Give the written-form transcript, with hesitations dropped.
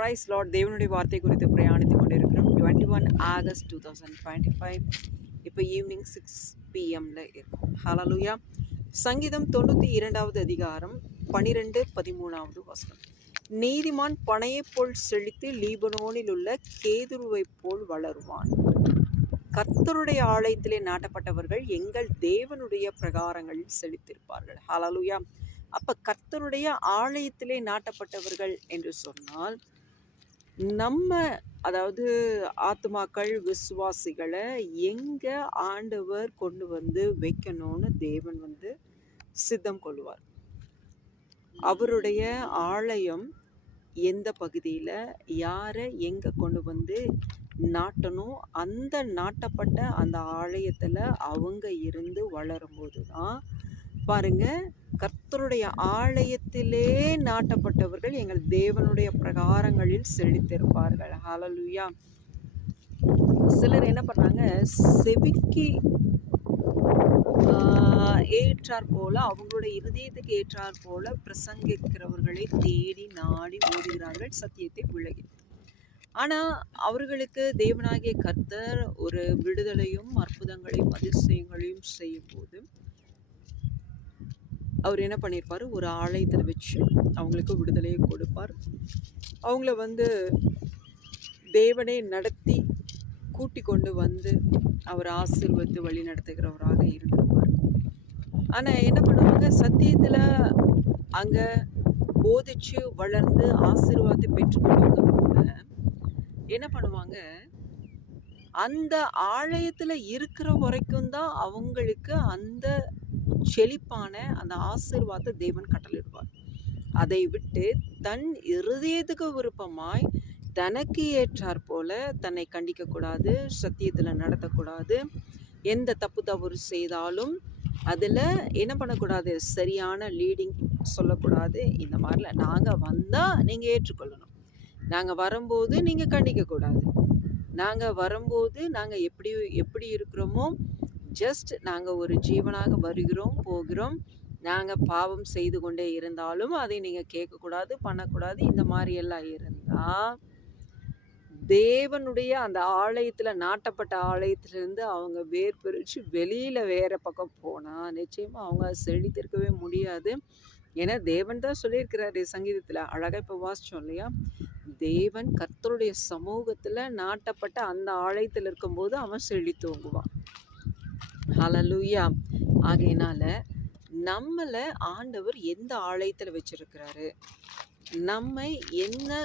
Price Lord. தேவனுடைய வார்த்தை குறித்து பிரயாணித்து கொண்டிருக்கிறோம். 21 ஆகஸ்ட் 2025. இப்போ ஈவினிங் 6 PM இருக்கும். ஹalleluya. சங்கீதம் 92வது அதிகாரம் 12-13வது வசனம். நீதிமான் பனையைப் போல் செழித்து லீபனோனில் உள்ள கேதுருவைப் போல் வளருவான். கர்த்தருடைய ஆலயத்திலே நாட்டப்பட்டவர்கள் எங்கள் தேவனுடைய பிரகாரங்களில் செழித்திருப்பார்கள். ஹalleluya. அப்ப கர்த்தருடைய ஆலயத்திலே நாட்டப்பட்டவர்கள் என்று சொன்னால் நம்ம, அதாவது ஆத்துமாக்கள், விசுவாசிகளை எங்க ஆண்டவர் கொண்டு வந்து வைக்கணும்னு தேவன் சித்தம் கொள்வார். அவருடைய ஆலயம் எந்த பகுதியில் யாரை எங்கே கொண்டு வந்து நாட்டணும், அந்த நாட்டப்பட்ட அந்த ஆலயத்தில் அவங்க இருந்து வளரும்போது தான் பாருங்க, கர்த்தருடைய ஆலயத்திலே நாட்டப்பட்டவர்கள் எங்கள் தேவனுடைய பிரகாரங்களில் செழித்திருப்பார்கள். ஹalleluya. சிலர் என்ன பண்ணாங்க, செவிக்கு ஏற்றார் போல, அவங்களுடைய இருதயத்துக்கு ஏற்றார் போல பிரசங்கிக்கிறவர்களை தேடி நாடி ஓடுகிறார்கள் சத்தியத்தை விலகி. ஆனால் அவர்களுக்கு தேவனாகிய கர்த்தர் ஒரு விடுதலையும் அற்புதங்களையும் அதிசயங்களையும் செய்யும் போது அவர் என்ன பண்ணியிருப்பார், ஒரு ஆலயத்தில் வச்சு அவங்களுக்கு விடுதலையை கொடுப்பார். அவங்கள தேவனே நடத்தி கூட்டி கொண்டு அவர் ஆசீர்வதித்து வழி நடத்துகிறவராக இருந்திருப்பார். ஆனால் என்ன பண்ணுவாங்க, சத்தியத்தில் அங்கே போதிச்சு வளர்ந்து ஆசீர்வாதத்தை பெற்றுக்கொண்டவங்க கூட என்ன பண்ணுவாங்க, அந்த ஆலயத்தில் இருக்கிற வரைக்கும் தான் அவங்களுக்கு அந்த செழிப்பான அந்த ஆசீர்வாதத்தை தேவன் கட்டளையிடுவார். அதை விட்டு தன் இருதயத்துக்கு விருப்பமாய் தனக்கு ஏற்றார் போல தன்னை கண்டிக்க கூடாது, சத்தியத்தில் நடத்தக்கூடாது, எந்த தப்பு தவறு செய்தாலும் அதில் என்ன பண்ணக்கூடாது, சரியான லீடிங் சொல்லக்கூடாது. இந்த மாதிரிலாம் நாங்கள் வந்தால் நீங்கள் ஏற்றுக்கொள்ளணும், நாங்கள் வரும்போது நீங்கள் கண்டிக்கக்கூடாது, நாங்கள் வரும்போது நாங்கள் எப்படி இருக்கிறோமோ, ஜஸ்ட் நாங்கள் ஒரு ஜீவனாக வருகிறோம் போகிறோம், நாங்கள் பாவம் செய்து கொண்டே இருந்தாலும் அதை நீங்கள் கேட்கக்கூடாது, பண்ணக்கூடாது. இந்த மாதிரி எல்லாம் இருந்தால் தேவனுடைய அந்த ஆலயத்தில், நாட்டப்பட்ட ஆலயத்திலேருந்து அவங்க வேர் பிரித்து வெளியில் வேறு பக்கம் போனால் நிச்சயமாக அவங்க செழித்திருக்கவே முடியாது. ஏன்னா தேவன் தான் சொல்லியிருக்கிறாரு சங்கீதத்தில், அழகாக இப்போ வாசித்தோம் இல்லையா, தேவன் கர்த்தருடைய சமூகத்தில் நாட்டப்பட்ட அந்த ஆலயத்தில் இருக்கும்போது அவன் செழித்தோங்குவான். ஹalleluya. ஆகையினால நம்மளை ஆண்டவர் எந்த ஆலயத்தில் வச்சிருக்கிறாரு, நம்மை என்ன